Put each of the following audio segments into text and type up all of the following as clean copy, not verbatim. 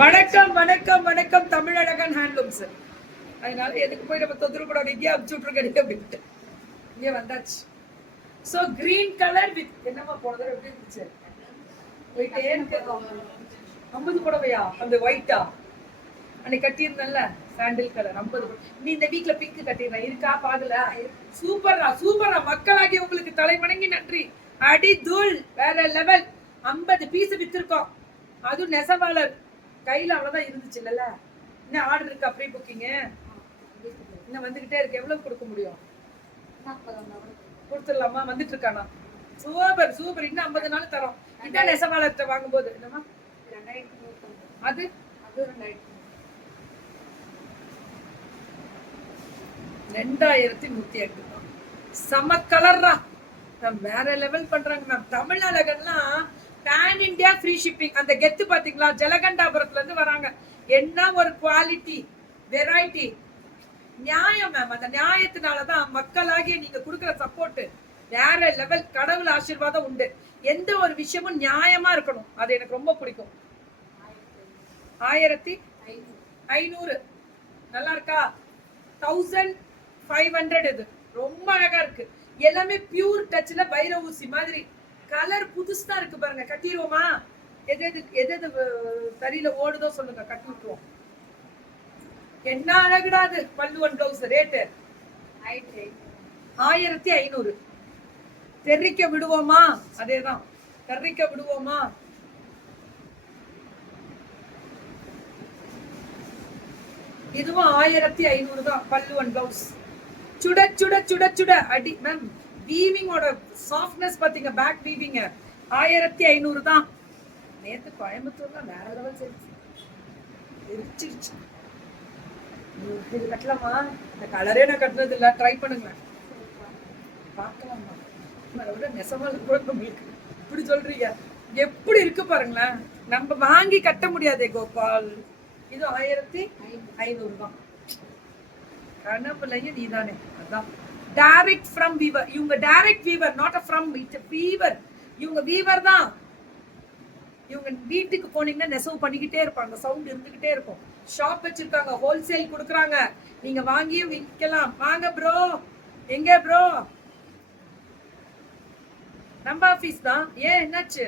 வணக்கம் வணக்கம் வணக்கம் தமிழழகன் ஹேண்ட்லூம்ஸ். அதனால எதுக்கு போய் நம்ம தொந்தரவு கூடாது, இங்கே அமுச்சு விட்டுருக்க அப்படின்ட்டு இங்கே வந்தாச்சு. ஸோ கிரீன் கலர் வித் என்னமா போனது எப்படி இருந்துச்சு? போயிட்டே இருக்கு. 50 புடவையா? அந்த ஒயிட்டா அன்னைக்கு கட்டியிருந்தேன்ல சாண்டில் கலர் 50. நீ இந்த வீக்ல பிங்க் கட்டிடுற இருக்கா? பாக்கல. சூப்பரா சூப்பரா. மக்களாகி உங்களுக்கு தலைவணங்கி நன்றி. அடி தூள் வேற லெவல். 50 பீஸ் வித்திருக்கோம். அதுவும் நெசவாளர் கையில அவ்வளவுதான் இருந்துச்சு இல்ல. இன்னும் ஆர்டர் இருக்கு, அப்படியே புக்கிங் இன்னும் வந்துகிட்டே இருக்கு. எவ்வளவு கொடுக்க முடியும்? கொடுத்துடலாமா? வந்துட்டு இருக்கானா? Super super. இன்னும் 50 நாள் தரோம். இதான் நெசவாளர்கிட்ட வாங்கும் போது என்னமா அது 2108 சம கலர்ரா. வேற லெவல் பண்றாங்க மேம். தமிழ் அழகன்லாம் பேன் இந்தியா ஃப்ரீ ஷிப்பிங். அந்த கெத்து பாத்தீங்களா? ஜலகண்டாபுரத்துல இருந்து வராங்க. என்ன ஒரு குவாலிட்டி, வெரைட்டி, நியாயம் மேம். அந்த நியாயத்தினாலதான் மக்களாகிய நீங்க கொடுக்குற சப்போர்ட் வேற லெவல். கடவுள் ஆசீர்வாதம் உண்டு. எந்த ஒரு விஷயமும் நியாயமா இருக்கணும். அது எனக்கு ரொம்ப பிடிக்கும். 1500 நல்லா இருக்கா? 1500 இது ரொம்ப அழகா இருக்கு. எல்லாமே பியூர் டச்ல வைர ஊசி மாதிரி. கலர் புதுசா இருக்கு பாருங்க. கட்டிடுவோமா? எது எது எது தறியில ஓடுதோ சொல்லுங்க, கட்டி விட்டுருவோம். என்ன அழகுடாது. பல்லுவன் பிளவுஸ் ரேட்டு 1500. தெரிக்க விடுவோமா? அதேதான், தெரிக்க விடுவோமா? இதுவும் 1500 தான். பல்லுவன் பிளவுஸ் சுட சுட சுட சுட அடி மேம். வீவிங்கோட சாஃப்ட்னஸ் பாத்தீங்க, பேக் வீவிங் 1500 தான். நேத்து கோயம்புத்தூர்ல வேற லெவல் எரிச்சிருச்சு. இது கட்டலாமா? இந்த கலரே நான் கட்டுறது இல்ல, ட்ரை பண்ணுங்க பார்க்கலாமா? நெசமால கூட உங்களுக்கு இப்படி சொல்றீங்க. எப்படி இருக்கு பாருங்களேன். நம்ம வாங்கி கட்ட முடியாதே கோபால். இது 1500 தான். கனவுலையும் நீதானே. அதான் டைரக்ட் ஃப்ரம் வீவர். இவங்க direct viewer, not a from viewer. இவங்க வீவர் தான். இவங்க வீட்டுக்கு போனீங்கன்னா நெசவு பண்ணிக்கிட்டே இருப்பாங்க. சவுண்ட் இருந்துகிட்டே இருக்கும். ஷாப் வச்சிருக்காங்க, ஹோல்சேல் கொடுக்குறாங்க. நீங்க வாங்கியும் விற்கலாம். வாங்க ப்ரோ. எங்க ப்ரோ? நம்ம ஆபீஸ் தான். ஏன் என்னாச்சு?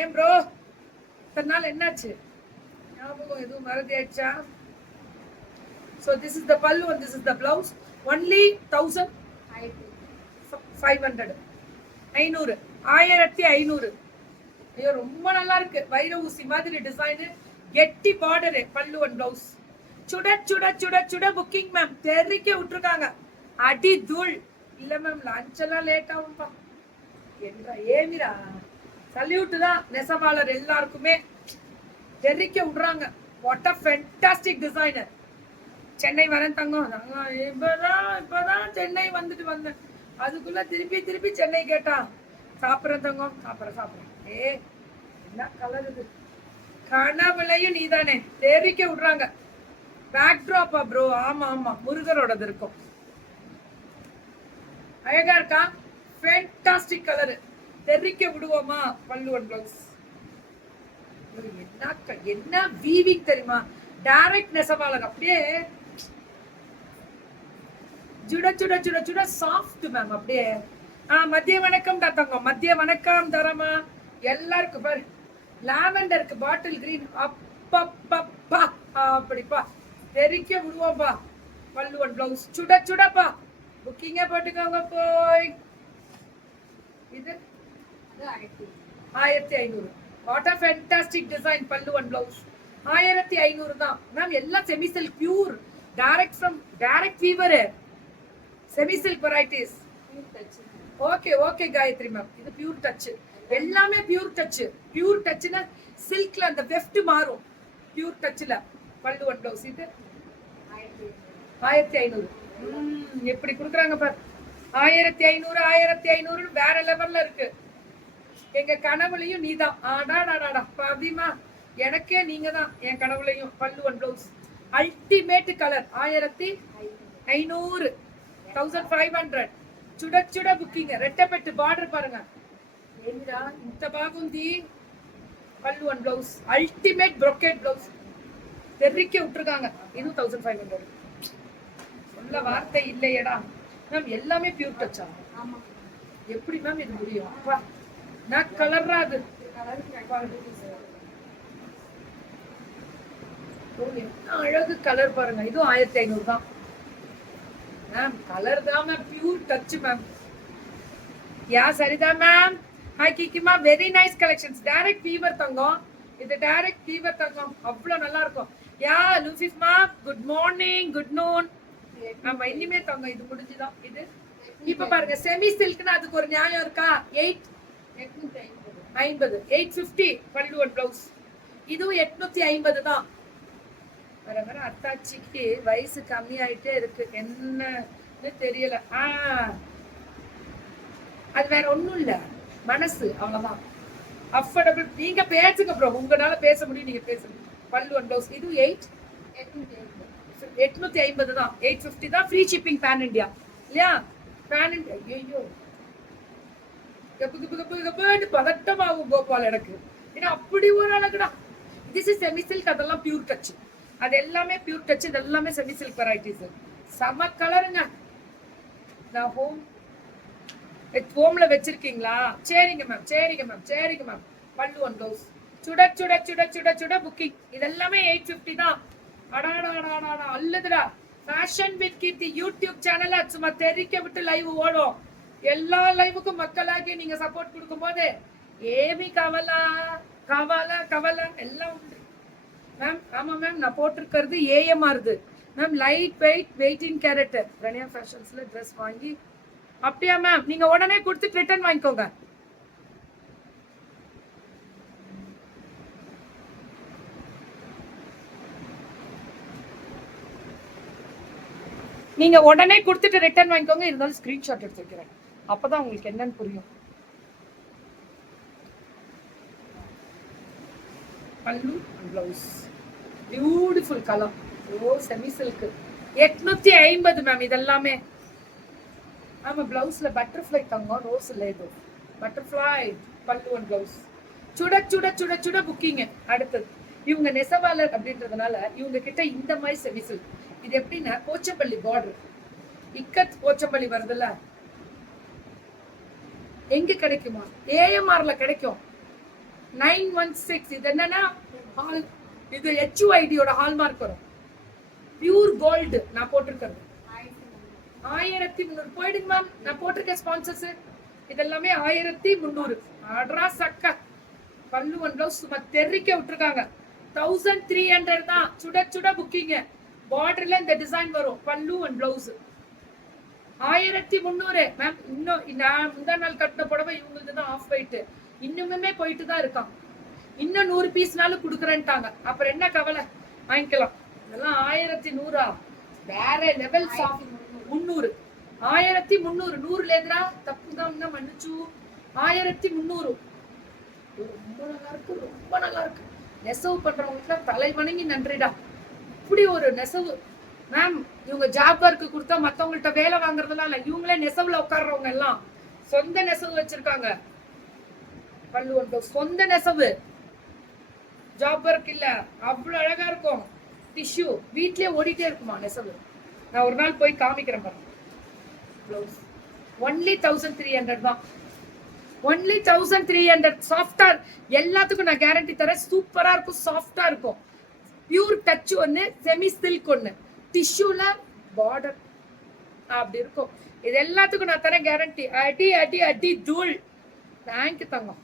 ஏன் ப்ரோ இத்தனை நாள் என்னாச்சு? ஞாபகம் எதுவும் மறதி ஆயிடுச்சா? So this is the pallu and this is the blouse. Only 1500. 500. 1500. ஐயோ ரொம்ப நல்லா இருக்கு. வைர ஊசி மாதிரி டிசைன், கெட்டி பார்டர், பல்லு அண்ட் பிளவுஸ். சுட சுட சுட சுட புக்கிங் மேம். தெரிக்க விட்டுருக்காங்க. அடி தூள். இல்ல மேம், லஞ்ச் எல்லாம் லேட் ஆகும்பா. ஏமிரா சல்யூட் தான் நெசவாளர் எல்லாருக்குமே. தெரிக்க விடுறாங்க. What a fantastic designer. Chennai வரேன் தங்கம். இப்பதான் சென்னை வந்துட்டு வந்தேன். அதுக்குள்ள திருப்பி திருப்பி சென்னை கேட்டா. சாப்பிட்றேன் தங்கம், சாப்பிட்றேன். என்ன கலர் இது? கனவுலையும் நீதானே. தெரிக்க விடுறாங்க. பேக் ட்ராப்பா ப்ரோ? ஆமா ஆமா, முருகரோடது இருக்கும். அழகா இருக்கா? Fantastic colour. தெரிக்க விடுவோமா? பல்லுவன் பிளவுஸ். என்ன வீவிங் தெரியுமா? டைரக்ட் நெசவாளர். அப்படியே சுட சுட சுட சுட சாஃப்ட் மேம். அப்படியே மதிய வணக்கம் தங்கம். மதிய வணக்கம் தரமா எல்லாருக்கும். பாரு, லாவெண்டருக்கு பாட்டில் கிரீன். அப்பப்பா அப்படிப்பா. தெரிக்க விடுவோம்பா. பல்லுவன் பிளவுஸ் சுட சுடப்பா. புக்கிங்க போட்டுக்கோங்க போய். இது 1500. What a fantastic design. பல்லுவன் பிளவுஸ் 1500 தான் மேம். எல்லாம் semi silk pure. Direct from direct weaver. Semi silk varieties. Okay okay Gayathri ma'am. இது பியூர் டச். எல்லாமே பியூர் டச். பியூர் டச்னா சில்க்ல அந்த வெஃப்ட் மாறும். பியூர் டச்ல பல்லுவன் பிளவுஸ். இது 1500. எப்படி கொடுக்குறாங்க பாரு. 1500 1500 வேற லெவல்ல இருக்கு. எங்க கனவுலையும் நீதான். ஆடாடாடா பவிமா, எனக்கே நீங்க தான் என் கனவுலையும். பல்லுவன் பிளவுஸ் அல்டிமேட் கலர். 1500. 1500. சுட சுட புக்கிங். ரெட்டப்பட்டு பார்டர் பாருங்க. ஏமிரா இந்த பாகுந்தி பல்லு and blouse ultimate brocade blouse தெரிக்க விட்டுருக்காங்க. இது 1500. சொல்ல வார்த்தை இல்லையடா மேம். எல்லாமே பியூர் டச்சா? எப்படி மேம் இது முடியும்? அப்பா நான் கலர்ரா அது அழகு கலர் பாருங்க. இதுவும் 1500 தான் மேம். கலர் தான் ma'am, pure touch ma'am. Yeah சரிதான் மேம். ஹாய் கிக்கிமா, very nice collections. Direct fever தங்கம், இது டைரக்ட் ஃபீவர் தங்கம், அவ்வளோ நல்லா இருக்கும். யா லூசிஸ் ma'am, good morning, good noon. நம்ம இனிமே தங்கம் இது முடிஞ்சுதான். இது இப்ப பாருங்க, செமி சில்க்னா அதுக்கு ஒரு நியாயம் இருக்கா? 850 850 பல்லு அண்ட் பிளவுஸ். இதுவும் 850 தான். வர வர அத்தாச்சிக்கு வயசு கம்மியாயிட்டே இருக்கு, என்னன்னு தெரியல. அது வேற ஒண்ணும் இல்ல, மனசு அவ்வளவுதான். அஃபோர்டபிள். நீங்க பேசுங்க ப்ரோ, உங்களால பேச முடியும், நீங்க பேசுங்க. பல்லு அண்ட் பிளவுஸ். இது 850 தான். 850 தான். ஃப்ரீ ஷிப்பிங் பேன் இண்டியா இல்லையா? Pan India. ஐயோ பதட்டமாகும் கோபால் எனக்கு. ஏன்னா அப்படி ஒரு அழகுடா. திஸ் இஸ் செமி சில்க், அதெல்லாம் பியூர் டச். அது எல்லாமே பியூர் டச், இது எல்லாமே செமி சில்க் வெரைட்டிஸ். செம கலருங்க. நான் ஹோம்ல வச்சிருக்கீங்களா? சரிங்க மேம், சரிங்க மேம், சரிங்க மேம். பல்லு அண்ட் பிளவுஸ். சுட சுட சுட சுட சுட புக்கிங். இதெல்லாமே 850 தான். அடாடாடாடா அல்லதுடா. ஃபேஷன் வித் கீர்த்தி யூடியூப் சேனல்ல சும்மா தெரிக்க விட்டு லைவ் ஓடும். எல்லா லைவுக்கும் மக்களாகி நீங்க சப்போர்ட் கொடுக்கும் போது ஏமி கவலா கவலா கவலா எல்லாம் உண்டு மேம். ஆமா மேம், நான் போட்டிருக்கிறது ஏஎம்ஆர்து ma'am. Light weight 18 carat Raniya ஃபேஷன்ஸ்ல ட்ரெஸ் வாங்கி. அப்படியா மேம்? நீங்க உடனே கொடுத்துட்டு ரிட்டர்ன் வாங்கிக்கோங்க. நீங்க உடனே கொடுத்துட்டு ரிட்டர்ன் வாங்கிக்கோங்க. இருந்தாலும் ஸ்கிரீன்ஷாட் எடுத்து வைக்கிறேன், அப்பதான் உங்களுக்கு என்னன்னு புரியும். பல்லு பிளவுஸ் பியூட்டிஃபுல் கலர். ஓ செமி சில்க் 850 மேம். இதெல்லாமே ஆமா. பிளவுஸ்ல பட்டர்ஃப்ளை தங்கம், ரோஸ் இல்ல, இது பட்டர்ஃப்ளை. பல்லு அண்ட் பிளவுஸ். சுட சுட சுட சுட புக்கிங். அடுத்தது இவங்க நெசவாளர் அப்படின்றதுனால இவங்க கிட்ட இந்த மாதிரி செமி சில்க். இது எப்படின்னா போச்சம்பள்ளி பார்டர், இக்கத் போச்சம்பள்ளி வருதுல்ல, எங்க கிடைக்குமா? ஏஎம்ஆர்ல கிடைக்கும். 916. இது என்னன்னா இது HUID-யோட ஹால்மார்க் வரும். பியூர் கோல்டு நான் போட்டிருக்கிறது. 1300 போயிடுங்க மேம். நான் போட்டிருக்க ஸ்பான்சர்ஸ் இதெல்லாமே 1300. அட்ரா சக்க. பல்லு அண்ட் பிளவுஸ் சும்மா தெரிக்க விட்டுருக்காங்க. 1300 தான். சுட சுட புக்கிங்க. பார்டர்ல இந்த டிசைன் வரும். பல்லு அண்ட் பிளவுஸ் 1300 மேம். இன்னும் நான் முந்தா நாள் கட்டின புடவை இவங்களுக்கு தான் ஆஃப் ஒயிட். இன்னுமே போயிட்டு தான் இருக்கான். இன்னும் 100 பீஸ்னாலும் கொடுக்குறேன்ட்டாங்க. அப்புறம் என்ன கவலை, வாங்கிக்கலாம். இதெல்லாம் 1100. வேற லெவல். 300 1300. 100 லேந்திரா தப்பு தான் மன்னிச்சு. 1300 ரொம்ப நல்லா இருக்கு, ரொம்ப நல்லா இருக்கு. நெசவு பண்றவங்களுக்கு தலை வணங்கி நன்றிடா. இப்படி ஒரு நெசவு மேம். இவங்க ஜாப் ஒர்க்கு கொடுத்தா மத்தவங்கள்ட்ட வேலை வாங்குறதுலாம் இல்ல, இவங்களே நெசவுல உட்கார்றவங்க எல்லாம் சொந்த நெசவு வச்சிருக்காங்க. பல்லு அண்ட் சொந்த நெசவு, ஜாப் ஒர்க் இல்ல. அவ்வளவு அழகா இருக்கும். டிஷ்யூ வீட்லயே ஓடிட்டே இருக்குமா நெசவு. நான் ஒரு நாள் போய் காமிக்கிறேன் பாருங்க. ப்ளவுஸ் ஒன்லி 1300 தான். ஒன்லி 1300. சாஃப்டா எல்லாத்துக்கும் நான் கேரண்டி தரேன். சூப்பரா இருக்கும், சாஃப்டா இருக்கும். பியூர் டச் ஒன்று, செமி சில்க் ஒன்று, டிஷ்யூல பார்டர் அப்படி இருக்கும். இது எல்லாத்துக்கும் நான் தரேன் கேரண்டி. அடி அடி அடி தூள். தேங்க்யூ தங்கம்.